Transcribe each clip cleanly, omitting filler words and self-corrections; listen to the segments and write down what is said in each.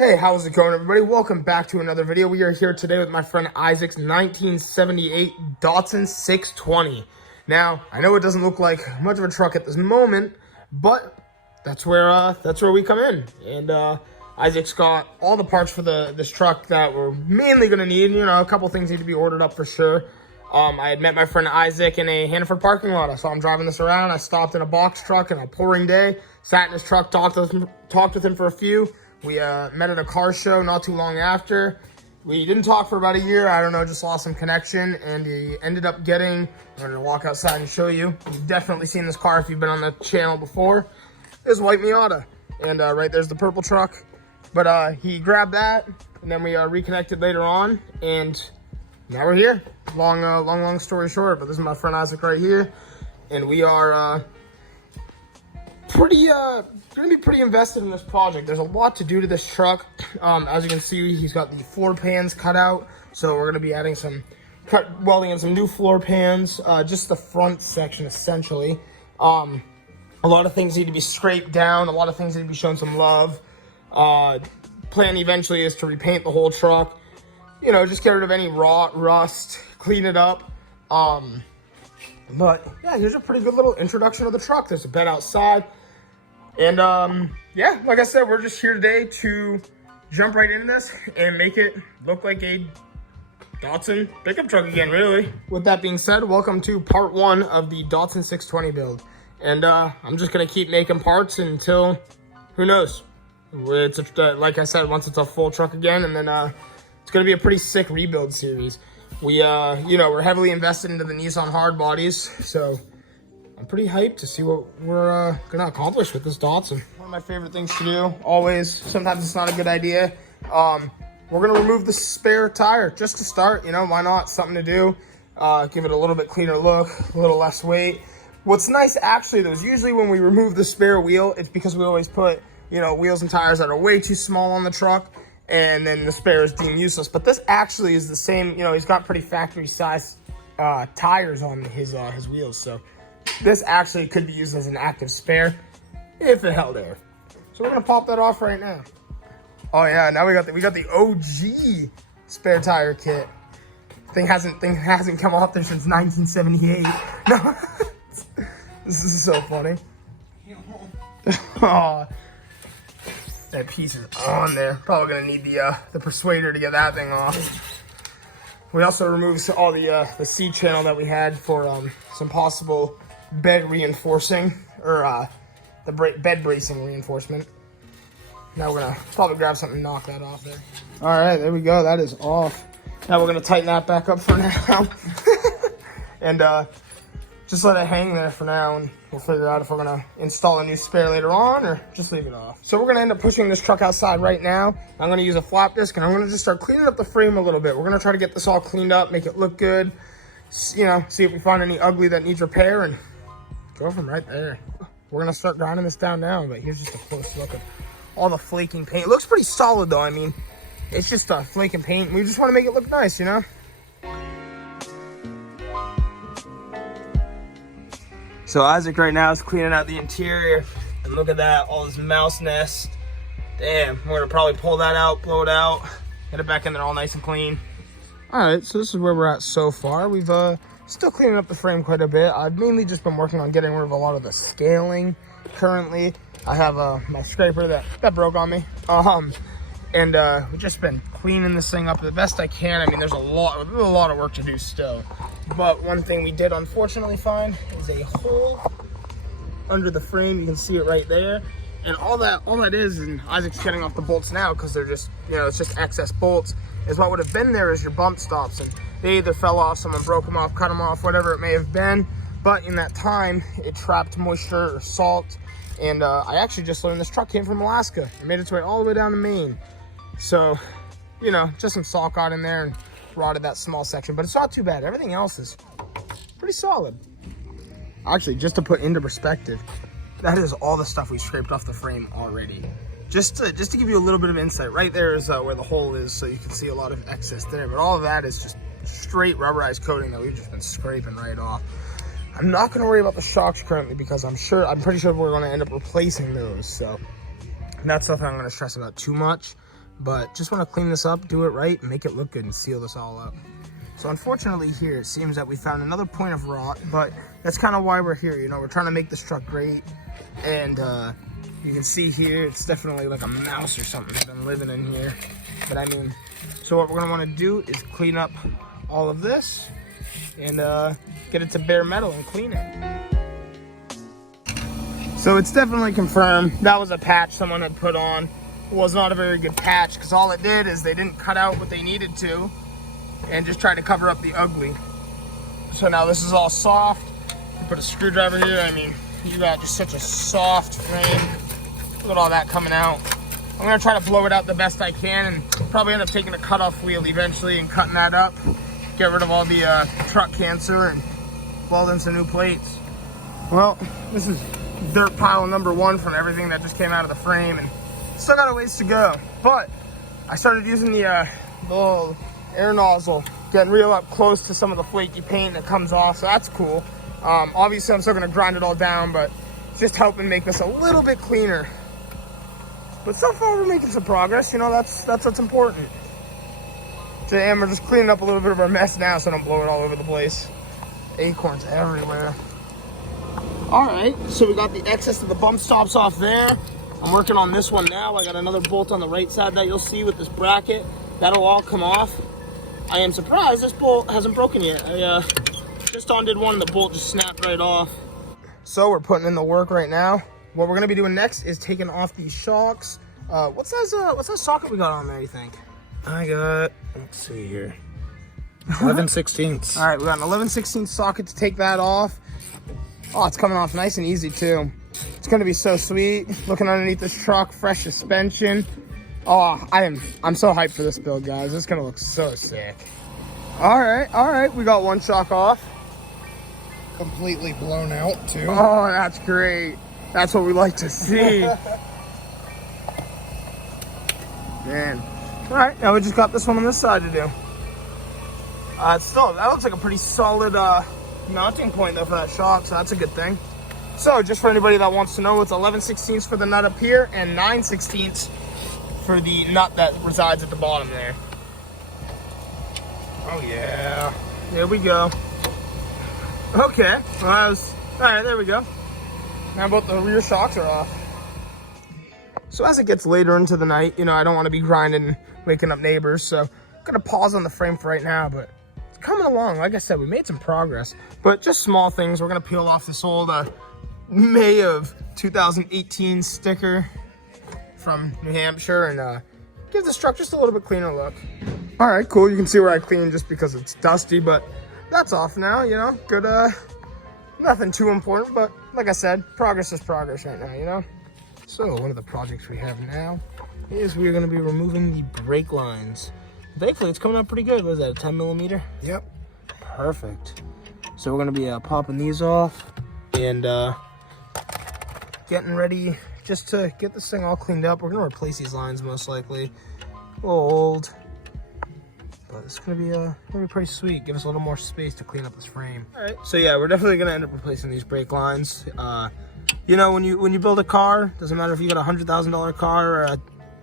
Hey, how's it going, everybody? Welcome back to another video. We are here today with my friend Isaac's 1978 Datsun 620. Now, I know it doesn't look like much of a truck at this moment, but that's where we come in. And Isaac's got all the parts for this truck that we're mainly gonna need. You know, a couple things need to be ordered up for sure. I had met my friend Isaac in a Hannaford parking lot. I saw him driving this around. I stopped in a box truck on a pouring day, sat in his truck, talked with him for a few. We met at a car show not too long after. We didn't talk for about a year. I don't know, just lost some connection. And he ended up getting, I'm going to walk outside and show you. You've definitely seen this car if you've been on the channel before. This white Miata. And right there's the purple truck. But he grabbed that, and then we reconnected later on. And now we're here. Long story short, but this is my friend Isaac right here. And we are gonna be pretty invested in this project. There's a lot to do to this truck. As you can see, he's got the floor pans cut out, so we're gonna be adding welding in some new floor pans, just the front section essentially. A lot of things need to be scraped down, a lot of things need to be shown some love. Plan eventually is to repaint the whole truck, you know, just get rid of any rust, clean it up. But yeah, here's a pretty good little introduction of the truck. There's a bed outside. And yeah, like I said, we're just here today to jump right into this and make it look like a Datsun pickup truck again, really. With that being said, welcome to part one of the Datsun 620 build. And I'm just gonna keep making parts until, who knows? It's like I said, once it's a full truck again, and then it's gonna be a pretty sick rebuild series. We, you know, we're heavily invested into the Nissan hard bodies, so I'm pretty hyped to see what we're gonna accomplish with this Datsun. One of my favorite things to do, always, sometimes it's not a good idea. We're gonna remove the spare tire just to start, you know, why not? Something to do, give it a little bit cleaner look, a little less weight. What's nice actually though is usually when we remove the spare wheel, it's because we always put, you know, wheels and tires that are way too small on the truck, and then the spare is deemed useless. But this actually is the same, you know, he's got pretty factory size tires on his wheels, so this actually could be used as an active spare if it held air. So we're gonna pop that off right now. Oh yeah, now we got the OG spare tire kit. Thing hasn't come off there since 1978. No, this is so funny. Oh, that piece is on there. Probably gonna need the persuader to get that thing off. We also removed all the C channel that we had for some possible bed reinforcing, or the bed bracing reinforcement. Now we're gonna probably grab something and knock that off there. All right, there we go. That is off. Now we're gonna tighten that back up for now, and just let it hang there for now, and we'll figure out if we're gonna install a new spare later on or just leave it off. So we're gonna end up pushing this truck outside right now. I'm gonna use a flap disc, and I'm gonna just start cleaning up the frame a little bit. We're gonna try to get this all cleaned up, make it look good, you know, see if we find any ugly that needs repair, and go from right there. We're gonna start grinding this down now, but here's just a close look at all the flaking paint. It looks pretty solid though. I mean, it's just flaking paint. We just wanna make it look nice, you know? So Isaac right now is cleaning out the interior, and look at that, all this mouse nest. Damn, we're gonna probably pull that out, blow it out, get it back in there all nice and clean. All right, so this is where we're at so far. We've still cleaning up the frame quite a bit. I've mainly just been working on getting rid of a lot of the scaling currently. I have my scraper that broke on me. And we've just been cleaning this thing up the best I can. I mean, there's a lot of work to do still. But one thing we did unfortunately find is a hole under the frame. You can see it right there. And all that is, and Isaac's cutting off the bolts now because they're just, you know, it's just excess bolts, is what would have been there is your bump stops. And they either fell off, someone broke them off, cut them off, whatever it may have been. But in that time, it trapped moisture or salt. And I actually just learned this truck came from Alaska. It made its way all the way down to Maine. So, you know, just some salt got in there and rotted that small section, but it's not too bad. Everything else is pretty solid. Actually, just to put into perspective, that is all the stuff we scraped off the frame already. Just to give you a little bit of insight, right there is where the hole is, so you can see a lot of excess there, but all of that is just straight rubberized coating that we've just been scraping right off. I'm not going to worry about the shocks currently because I'm pretty sure we're going to end up replacing those, so that's nothing I'm going to stress about too much. but just want to clean this up, do it right, make it look good, and seal this all up. So unfortunately here, it seems that we found another point of rot, but that's kind of why we're here. You know, we're trying to make this truck great, and you can see here, it's definitely like a mouse or something that's been living in here. But I mean, so what we're gonna want to do is clean up all of this and get it to bare metal and clean it. So it's definitely confirmed that was a patch someone had put on. It was not a very good patch, because all it did is they didn't cut out what they needed to and just tried to cover up the ugly. So now this is all soft. You put a screwdriver here, I mean, you got just such a soft frame. Look at all that coming out. I'm gonna try to blow it out the best I can and probably end up taking a cutoff wheel eventually and cutting that up. Get rid of all the truck cancer and weld in some new plates. Well, this is dirt pile number 1 from everything that just came out of the frame, and still got a ways to go. But I started using the little air nozzle, getting real up close to some of the flaky paint that comes off, so that's cool. Obviously I'm still gonna grind it all down, but it's just helping make this a little bit cleaner. But so far we're making some progress, you know, that's what's important. And we're just cleaning up a little bit of our mess now so I don't blow it all over the place. Acorns everywhere. All right, so we got the excess of the bump stops off there. I'm working on this one now. I got another bolt on the right side that you'll see with this bracket. That'll all come off. I am surprised this bolt hasn't broken yet. I just undid one and the bolt just snapped right off. So we're putting in the work right now. What we're gonna be doing next is taking off these shocks. What size socket we got on there, you think? I got, let's see here, 11/16. All right, we got an 11/16 socket to take that off. Oh, it's coming off nice and easy too. It's gonna be so sweet. Looking underneath this truck, fresh suspension. Oh, I'm so hyped for this build, guys. It's gonna look so sick. All right, we got one shock off. Completely blown out too. Oh, that's great. That's what we like to see. Man. All right, now we just got this one on this side to do. Still, that looks like a pretty solid mounting point though for that shock, so that's a good thing. So just for anybody that wants to know, it's 11/16 for the nut up here and 9/16 for the nut that resides at the bottom there. Oh yeah, there we go. Okay, well that was, all right, there we go. Now both the rear shocks are off. So as it gets later into the night, you know, I don't want to be grinding and waking up neighbors, so I'm gonna pause on the frame for right now, but it's coming along. Like I said, we made some progress, but just small things. We're gonna peel off this old May of 2018 sticker from New Hampshire and give this truck just a little bit cleaner look. All right, cool. You can see where I cleaned just because it's dusty, but that's off now, you know. Good, nothing too important, but like I said, progress is progress right now, you know. So one of the projects we have now is we're going to be removing the brake lines. Thankfully, it's coming out pretty good. What is that, a 10 millimeter? Yep. Perfect. So we're going to be popping these off and getting ready just to get this thing all cleaned up. We're going to replace these lines most likely. A little old, but it's going to be pretty sweet. Give us a little more space to clean up this frame. All right. So yeah, we're definitely going to end up replacing these brake lines. You know, when you build a car, doesn't matter if you got a $100,000 car or a,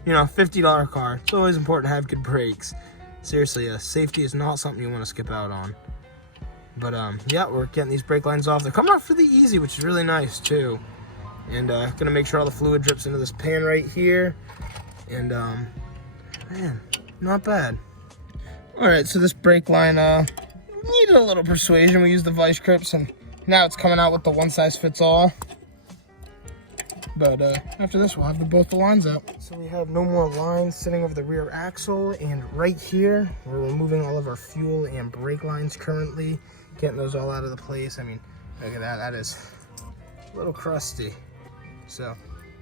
you know, $50 car. It's always important to have good brakes. Seriously, safety is not something you want to skip out on. But yeah, we're getting these brake lines off. They're coming off really easy, which is really nice too. And gonna make sure all the fluid drips into this pan right here. And man, not bad. All right, so this brake line needed a little persuasion. We used the vice grips, and now it's coming out with the one size fits all. But after this, we'll have both the lines out. So we have no more lines sitting over the rear axle, and right here, we're removing all of our fuel and brake lines currently, getting those all out of the place. I mean, look at that, that is a little crusty. So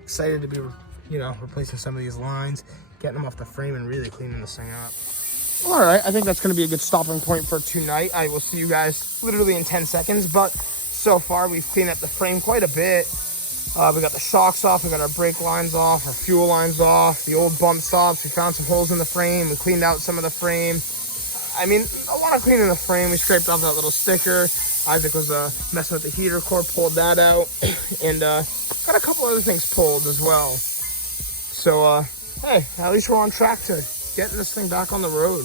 excited to be, you know, replacing some of these lines, getting them off the frame and really cleaning this thing up. All right, I think that's gonna be a good stopping point for tonight. I will see you guys literally in 10 seconds, but so far we've cleaned up the frame quite a bit. We got the shocks off, we got our brake lines off, our fuel lines off, the old bump stops. We found some holes in the frame, we cleaned out some of the frame. I mean, a lot of cleaning the frame. We scraped off that little sticker. Isaac was messing with the heater core, pulled that out, and got a couple other things pulled as well. So hey, at least we're on track to getting this thing back on the road.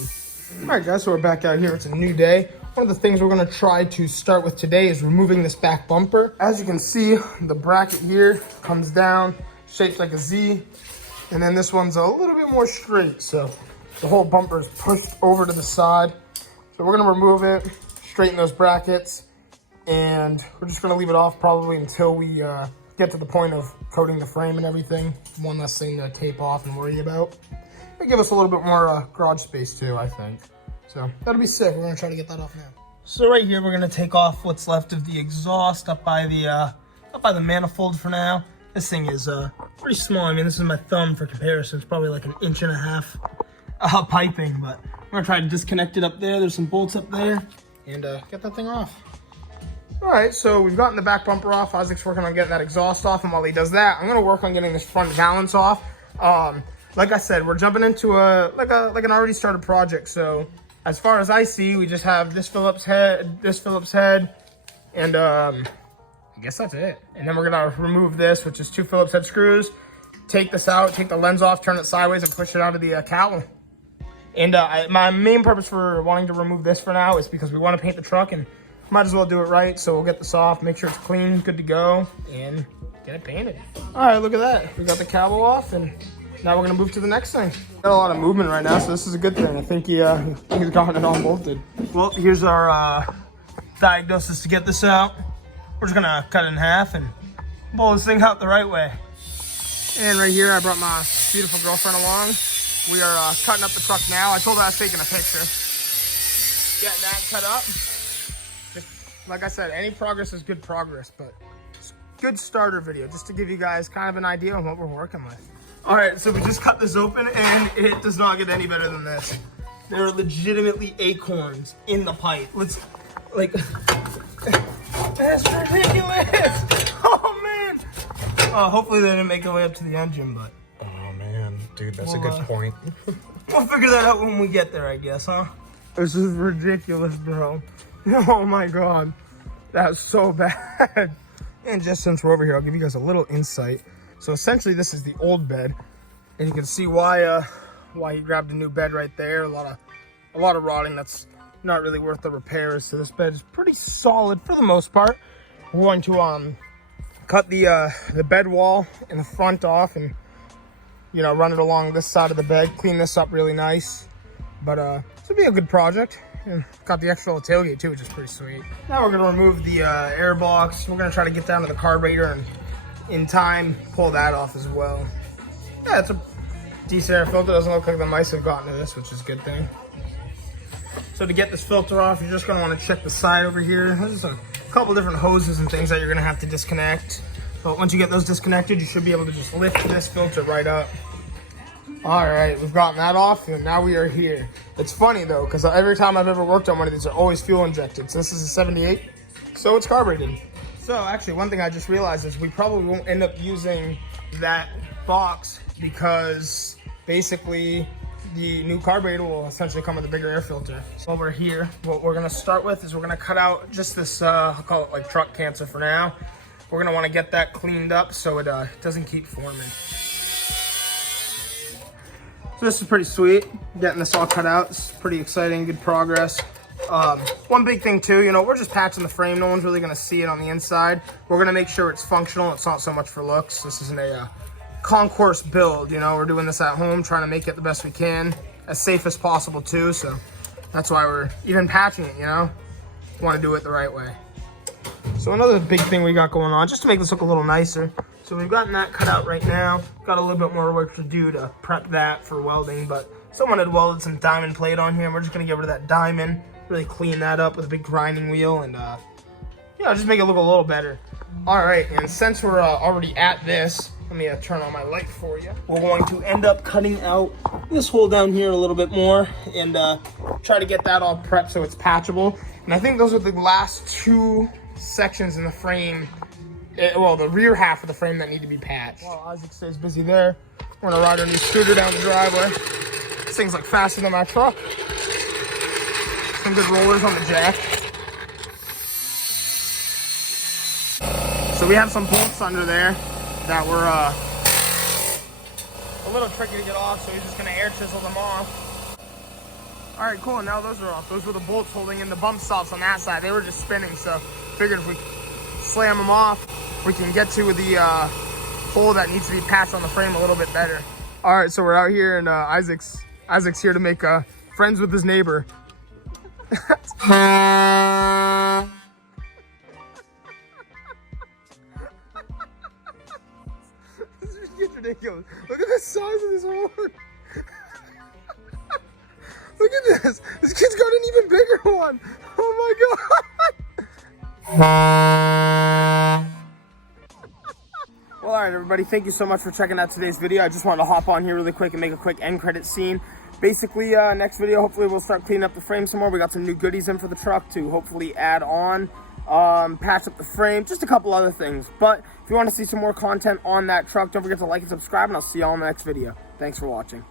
All right, guys, so we're back out here. It's a new day. One of the things we're gonna try to start with today is removing this back bumper. As you can see, the bracket here comes down, shaped like a Z, and then this one's a little bit more straight, so the whole bumper is pushed over to the side. So we're gonna remove it, straighten those brackets, and we're just gonna leave it off probably until we get to the point of coating the frame and everything. One less thing to tape off and worry about. It'll give us a little bit more garage space too, I think. So that'll be sick. We're gonna try to get that off now. So right here, we're gonna take off what's left of the exhaust up by the manifold for now. This thing is pretty small. I mean, this is my thumb for comparison. It's probably like 1.5 inches piping, but we're gonna try to disconnect it up there. There's some bolts up there, and get that thing off. All right, so we've gotten the back bumper off. Isaac's working on getting that exhaust off, and while he does that, I'm gonna work on getting this front valance off. Like I said, we're jumping into like an already started project. So as far as I see, we just have this Phillips head, and I guess that's it. And then we're gonna remove this, which is 2 Phillips head screws. Take this out, take the lens off, turn it sideways, and push it out of the cowl. And my main purpose for wanting to remove this for now is because we want to paint the truck, and might as well do it right. So we'll get this off, make sure it's clean, good to go, and get it painted. All right, look at that. We got the cowl off, and now we're gonna move to the next thing. Got a lot of movement right now, so this is a good thing. I think he's gotten it all bolted. Well, here's our diagnosis to get this out. We're just gonna cut it in half and pull this thing out the right way. And right here, I brought my beautiful girlfriend along. We are cutting up the truck now. I told her I was taking a picture. Getting that cut up. Just like I said, any progress is good progress, but it's a good starter video just to give you guys kind of an idea on what we're working with. All right, so we just cut this open, and it does not get any better than this. There are legitimately acorns in the pipe. That's ridiculous. Oh man. Hopefully they didn't make their way up to the engine, but. Oh man, dude, that's a good point. We'll figure that out when we get there, I guess, huh? This is ridiculous, bro. Oh my god, that's so bad. And just since we're over here, I'll give you guys a little insight. So essentially, this is the old bed, and you can see why he grabbed a new bed right there. A lot of rotting that's not really worth the repairs. So this bed is pretty solid for the most part. We're going to cut the bed wall in the front off, and run it along this side of the bed, clean this up really nice. But this will be a good project. And got the extra little tailgate too, which is pretty sweet. Now we're gonna remove the air box. We're gonna try to get down to the carburetor and in time pull that off as well. Yeah, it's a decent air filter. Doesn't look like the mice have gotten to this, which is a good thing. So to get this filter off, you're just gonna want to check the side over here. There's a couple different hoses and things that you're gonna have to disconnect. But once you get those disconnected, you should be able to just lift this filter right up. All right, we've gotten that off, and now we are here. It's funny though, because every time I've ever worked on one of these, they're always fuel injected. So this is a 78, so it's carbureted. So actually, one thing I just realized is we probably won't end up using that box, because basically the new carburetor will essentially come with a bigger air filter. So over here, what we're gonna start with is we're gonna cut out just this, I'll call it like truck cancer for now. We're gonna wanna get that cleaned up so it doesn't keep forming. So this is pretty sweet, getting this all cut out. It's pretty exciting, good progress. One big thing too, we're just patching the frame. No one's really gonna see it on the inside. We're gonna make sure it's functional. It's not so much for looks. This isn't a concourse build, we're doing this at home, trying to make it the best we can, as safe as possible too. So that's why we're even patching it, want to do it the right way. So another big thing we got going on, just to make this look a little nicer. So we've gotten that cut out right now. Got a little bit more work to do to prep that for welding, but someone had welded some diamond plate on here, and we're just gonna get rid of that diamond, really clean that up with a big grinding wheel, and just make it look a little better. All right, and since we're already at this, let me turn on my light for you. We're going to end up cutting out this hole down here a little bit more, and try to get that all prepped so it's patchable. And I think those are the last 2 sections in the frame, the rear half of the frame, that need to be patched. While Isaac stays busy there, we're gonna ride our new scooter down the driveway. This thing's like faster than my truck. Some good rollers on the jack. So we have some bolts under there that were a a little tricky to get off, so he's just gonna air chisel them off. All right, cool, now those are off. Those were the bolts holding in the bump stops on that side. They were just spinning, so figured if we slam them off, we can get to the hole that needs to be patched on the frame a little bit better. All right, so we're out here, and Isaac's here to make friends with his neighbor. This is just ridiculous. Look at the size of this horn. Look at this. This kid's got an even bigger one. Oh my god. Well, all right, everybody. Thank you so much for checking out today's video. I just wanted to hop on here really quick and make a quick end credit scene. Basically, next video, hopefully we'll start cleaning up the frame some more. We got some new goodies in for the truck to hopefully add on, patch up the frame, just a couple other things. But if you want to see some more content on that truck, don't forget to like and subscribe, and I'll see y'all in the next video. Thanks for watching.